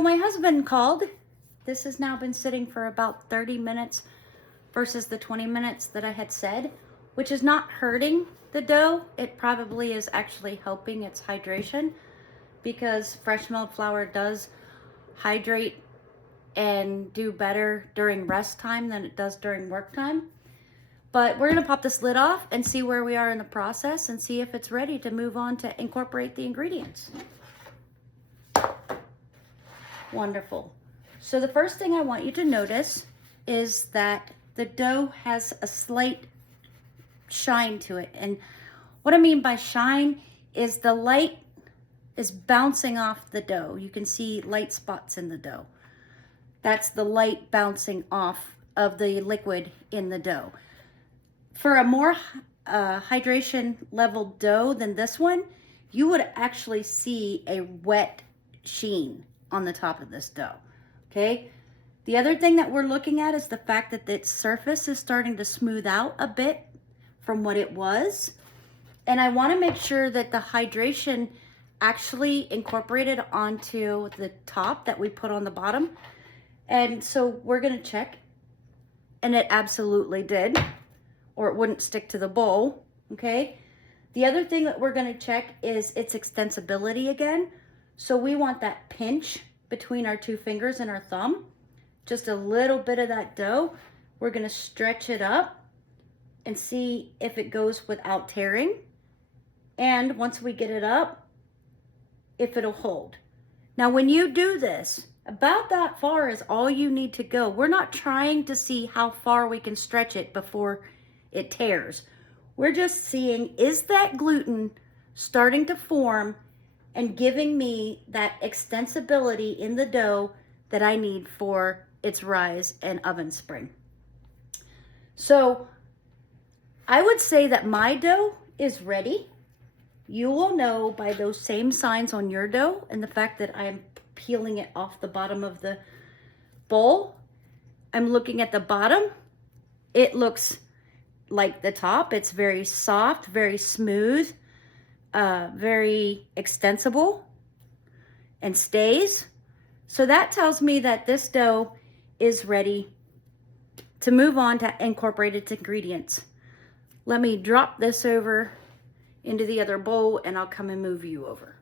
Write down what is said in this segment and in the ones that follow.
So my husband called. This has now been sitting for about 30 minutes versus the 20 minutes that I had said, which is not hurting the dough. It probably is actually helping its hydration, because fresh milled flour does hydrate and do better during rest time than it does during work time. But we're gonna pop this lid off and see where we are in the process and see if it's ready to move on to incorporate the ingredients. Wonderful. So the first thing I want you to notice is that the dough has a slight shine to it. And what I mean by shine is the light is bouncing off the dough. You can see light spots in the dough. That's the light bouncing off of the liquid in the dough. For a more hydration level dough than this one, you would actually see a wet sheen on the top of this dough, okay? The other thing that we're looking at is the fact that its surface is starting to smooth out a bit from what it was. And I wanna make sure that the hydration actually incorporated onto the top that we put on the bottom. And so we're gonna check, and it absolutely did, or it wouldn't stick to the bowl, okay? The other thing that we're gonna check is its extensibility again. So we want that pinch between our two fingers and our thumb, just a little bit of that dough. We're gonna stretch it up and see if it goes without tearing. And once we get it up, if it'll hold. Now, when you do this, about that far is all you need to go. We're not trying to see how far we can stretch it before it tears. We're just seeing, is that gluten starting to form and giving me that extensibility in the dough that I need for its rise and oven spring. So I would say that my dough is ready. You will know by those same signs on your dough and the fact that I'm peeling it off the bottom of the bowl. I'm looking at the bottom. It looks like the top. It's very soft, very smooth, very extensible and stays. So that tells me that this dough is ready to move on to incorporate its ingredients. Let me drop this over into the other bowl and I'll come and move you over.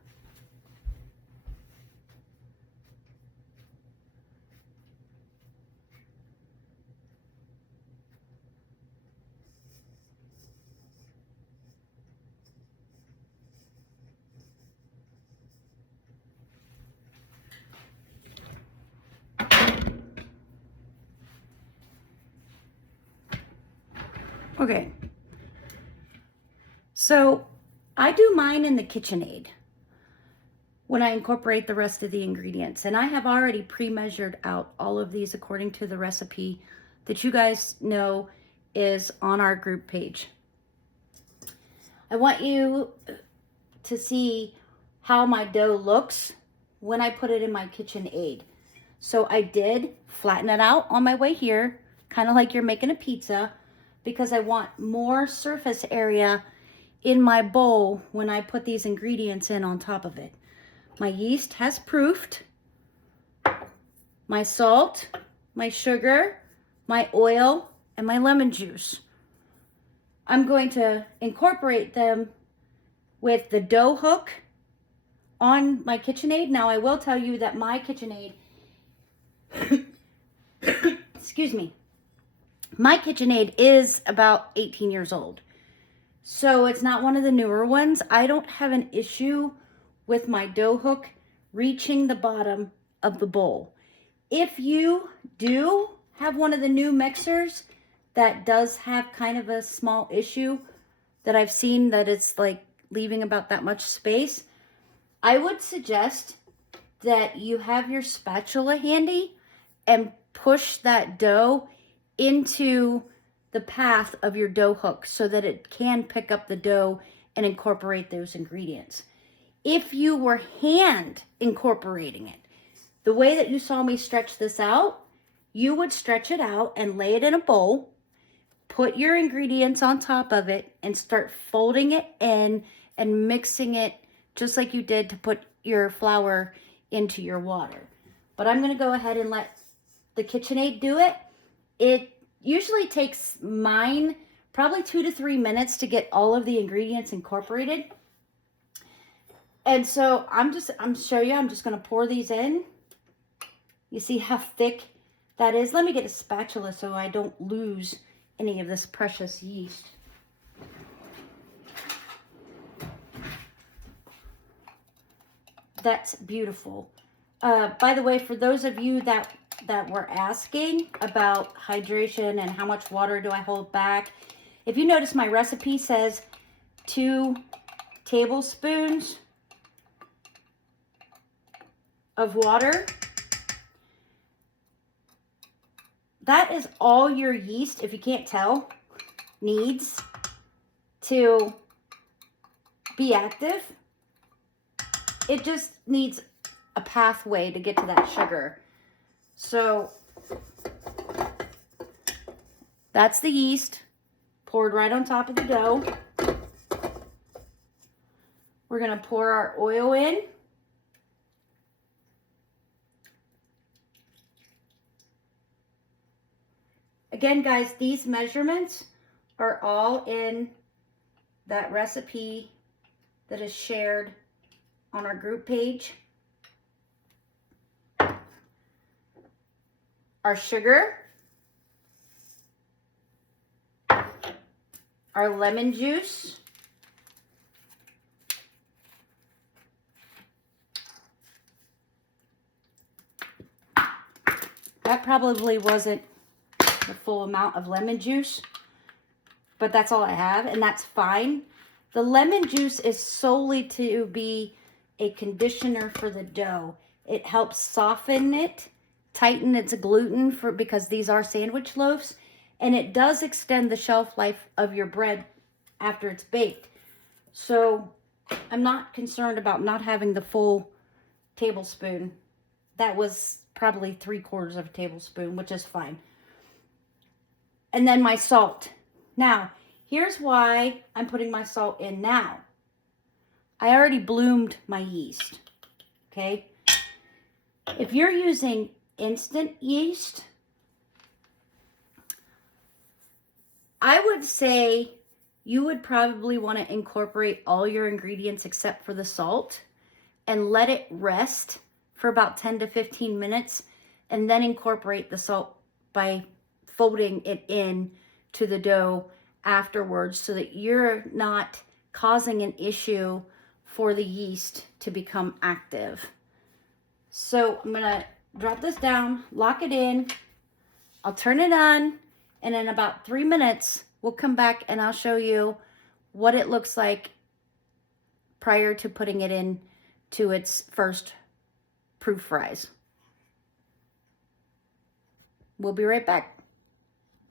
Okay, so I do mine in the KitchenAid when I incorporate the rest of the ingredients, and I have already pre-measured out all of these according to the recipe that you guys know is on our group page. I want you to see how my dough looks when I put it in my KitchenAid. So I did flatten it out on my way here, kind of like you're making a pizza, because I want more surface area in my bowl when I put these ingredients in on top of it. My yeast has proofed, my salt, my sugar, my oil, and my lemon juice. I'm going to incorporate them with the dough hook on my KitchenAid. Now I will tell you that my KitchenAid, excuse me, my KitchenAid is about 18 years old. So it's not one of the newer ones. I don't have an issue with my dough hook reaching the bottom of the bowl. If you do have one of the new mixers that does have kind of a small issue that I've seen that it's like leaving about that much space, I would suggest that you have your spatula handy and push that dough into the path of your dough hook so that it can pick up the dough and incorporate those ingredients. If you were hand incorporating it, the way that you saw me stretch this out, you would stretch it out and lay it in a bowl, put your ingredients on top of it, and start folding it in and mixing it just like you did to put your flour into your water. but I'm going to go ahead and let the KitchenAid do it. It usually takes mine probably 2 to 3 minutes to get all of the ingredients incorporated. And so I'm just going to pour these in. You see how thick that is? Let me get a spatula so I don't lose any of this precious yeast. That's beautiful. By the way, for those of you that were asking about hydration and how much water do I hold back, if you notice my recipe says 2 tablespoons of water. That is all your yeast, if you can't tell, needs to be active. It just needs a pathway to get to that sugar. So that's the yeast poured right on top of the dough. We're going to pour our oil in. Again, guys, these measurements are all in that recipe that is shared on our group page. Our sugar, our lemon juice, that probably wasn't the full amount of lemon juice, but that's all I have, and that's fine. The lemon juice is solely to be a conditioner for the dough. It helps soften it, tighten its gluten because these are sandwich loaves, and it does extend the shelf life of your bread after it's baked. So I'm not concerned about not having the full tablespoon. That was probably 3/4 of a tablespoon, which is fine. And then my salt. Now, here's why I'm putting my salt in now. I already bloomed my yeast, okay? If you're using instant yeast, I would say you would probably want to incorporate all your ingredients except for the salt and let it rest for about 10 to 15 minutes and then incorporate the salt by folding it in to the dough afterwards so that you're not causing an issue for the yeast to become active. So I'm gonna drop this down, lock it in, I'll turn it on, and in about 3 minutes, we'll come back and I'll show you what it looks like prior to putting it in to its first proof rise. We'll be right back.